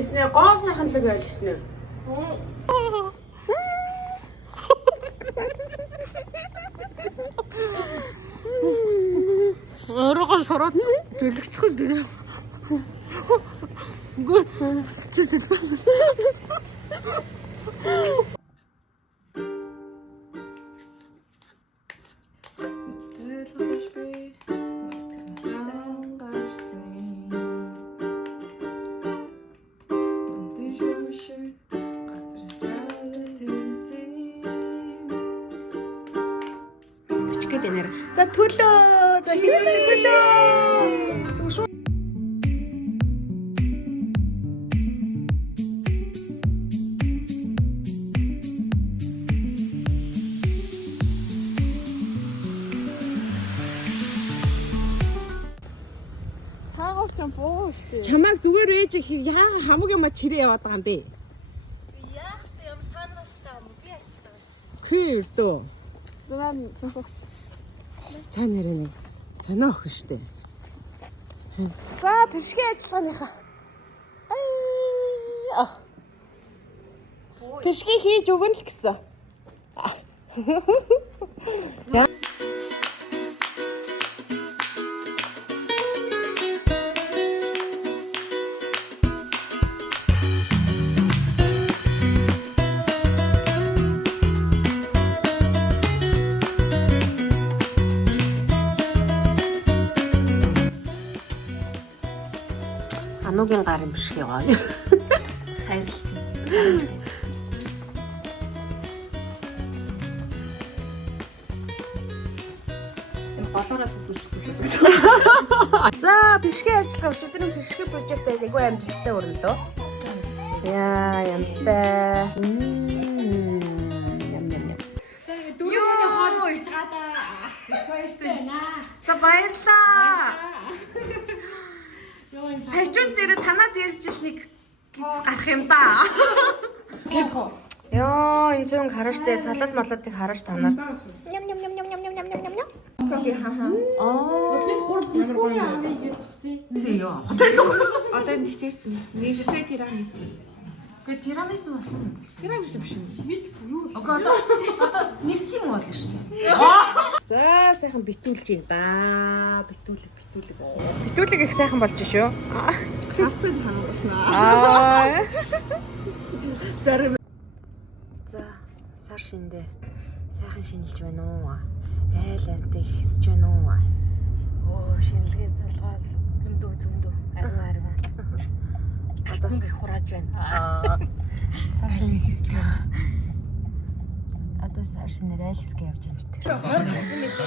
хийснэ. Гоо сайханлаг байж хийснэ. Орогоо сороод дэлгэцгүй дээ. Үгүй. За төлөө. За төлөө. Цаагаар ч буу штэ. Чамайг зүгээр ээж яага хамаг юм чирээ яваад байгаа юм бэ? Яах вэ? Ямар таанастай юм би ярьдаг. Хэр дөө. Дунаа сонсогч. Та нэрээ нэг санаа охин штэ. За бишгийн ажиллагааныхаа. Бишгийг хийж өгөн л гэсэн. Анугийн гарын бишгийг гоё. Сайн л. Голоороо бүжиглүүлээ. За бишгийн ажиллагаа өчигдрийн бишгийн прожект айгүй амжилттай өрнөлөө. Яа ямтай. Дөрөвний хоол ирж байгаа да. Баяртай наа. За баярлаа. Тачууд дээр танаад ирж ил нэг гиз гарах юм да. Йоо энэ зүүн хараштай салат малуудыг хараш танаар. Ням ням ням ням ням ням ням ням ням. Окей хаха. Би гур бүхний амыг өгсөн. Зөө хотерлог. Одоо десерт нэгсээ тирамису. Гэ тирамису болох юм. Тирамису биш юм. Мэдгүй юу. Окей одоо нэрс юм болно шүү дээ. За сайхан битүүлж юм да. Битүүлэг их сайхан болж шүү. Хафын ханагуулна. Зарим. За сар шиндээ сайхан шинжилж байна уу? Айл амтыг хийсэж байна уу? Оо шинэлгээ залгаад зөндөө арва. Одоо их хурааж байна. Сар шинэ хийсэж байна. Одоо сар шинээр айлсгээ явж байгаа юм шиг.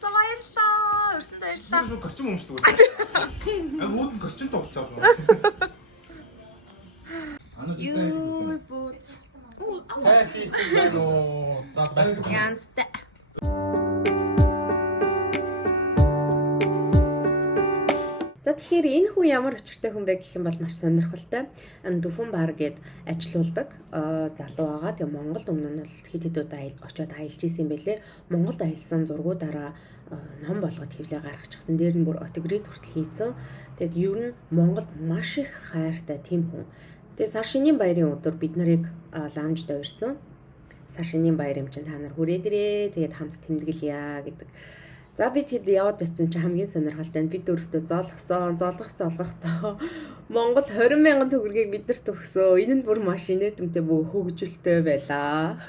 За баярлалаа. Өрсөнд баярлалаа. Шүү костюм өмсдөг. Үүд нь костюм тоглож байгаа. Юу бут. Сайн хийх нөө. За баярлалаа. Янзтай. За тэгэхээр энэ хүн ямар очиртай хүн бэ гэх юм бол маш сонирхолтой. Дүфэн бар гээд ажилуулдаг залуу байгаа. Тэгээ Монголд өмнө нь бол хэд удаа очиод аялж исэн юм бэлээ. Монголд аялсан зургуудаараа ном болгоод хэвлээ гаргачихсан. Дээр нь бүр автоград хүртэл хийцэн. Тэгэд ер нь Монголд маш их хайртай тийм хүн. Тэгээ сар шинийн баярын өдөр бид нарыг ламжд урьсан. Сар шинийн баяр юм чинь та нар хүрээд ирээ. Тэгээд хамт тэмдэглэе гэдэг. За би тэгэд яваад очсон чи хамгийн сонирхолтой нь бид өөртөө зоолгохдоо Монгол 20,000 төгрөгийг биднэрт өгсөө. Энэ нь бүр маш инээдэмтэй хөгжилтэй байлаа.